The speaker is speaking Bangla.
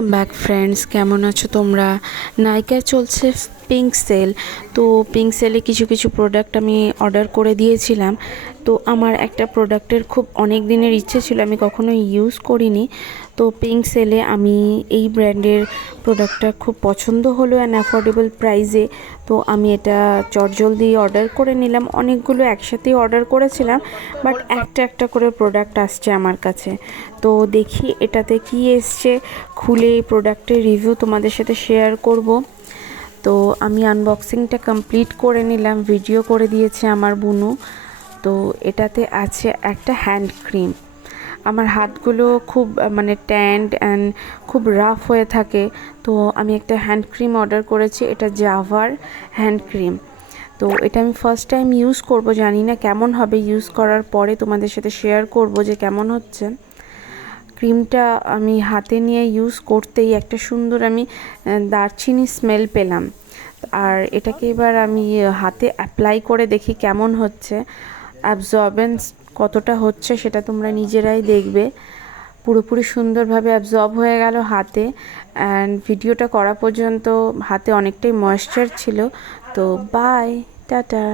ওয়েলকাম ব্যাক ফ্রেন্ডস, কেমন আছো তোমরা? নাইকায় চলছে পিঙ্ক সেল। তো পিঙ্ক সেলে কিছু কিছু প্রোডাক্ট আমি অর্ডার করে দিয়েছিলাম। তো আমার একটা প্রোডাক্টের খুব অনেক দিনের ইচ্ছে ছিল, আমি কখনো ইউজ করিনি। তো পিঙ্ক সেলে আমি এই ব্র্যান্ডের প্রোডাক্টটা খুব পছন্দ হলো অ্যান্ড অ্যাফোর্ডেবল প্রাইসে। তো আমি এটা চটজলদি অর্ডার করে নিলাম। অনেকগুলো একসাথেই অর্ডার করেছিলাম, বাট একটা একটা করে প্রোডাক্ট আসছে আমার কাছে। তো দেখি এটাতে কি এসছে, খুলে এই প্রোডাক্টের রিভিউ তোমাদের সাথে শেয়ার করব। তো আমি আনবক্সিংটা কমপ্লিট করে নিলাম, ভিডিও করে দিয়েছে আমার বুনু। তো এটাতে আছে একটা হ্যান্ড ক্রিম। আমার হাতগুলো খুব ট্যান্ড অ্যান্ড খুব রাফ হয়ে থাকে। তো আমি একটা হ্যান্ড ক্রিম অর্ডার করেছি, এটা জাভার হ্যান্ড ক্রিম। তো এটা আমি ফার্স্ট টাইম ইউজ করব, জানি না কেমন হবে। ইউজ করার পরে তোমাদের সাথে শেয়ার করব যে কেমন হচ্ছে। ক্রিমটা আমি হাতে নিয়ে ইউজ করতেই একটা সুন্দর আমি দারচিনি স্মেল পেলাম। আর এটাকে এবার আমি হাতে অ্যাপ্লাই করে দেখি কেমন হচ্ছে, অ্যাবজর্বেন্স কতটা হচ্ছে সেটা তোমরা নিজেরাই দেখবে। পুরোপুরি সুন্দরভাবে অ্যাবজর্ব হয়ে গেল হাতে। অ্যান্ড ভিডিওটা করা পর্যন্ত হাতে অনেকটাই ময়েশ্চার ছিল। তো বাই, টাটা।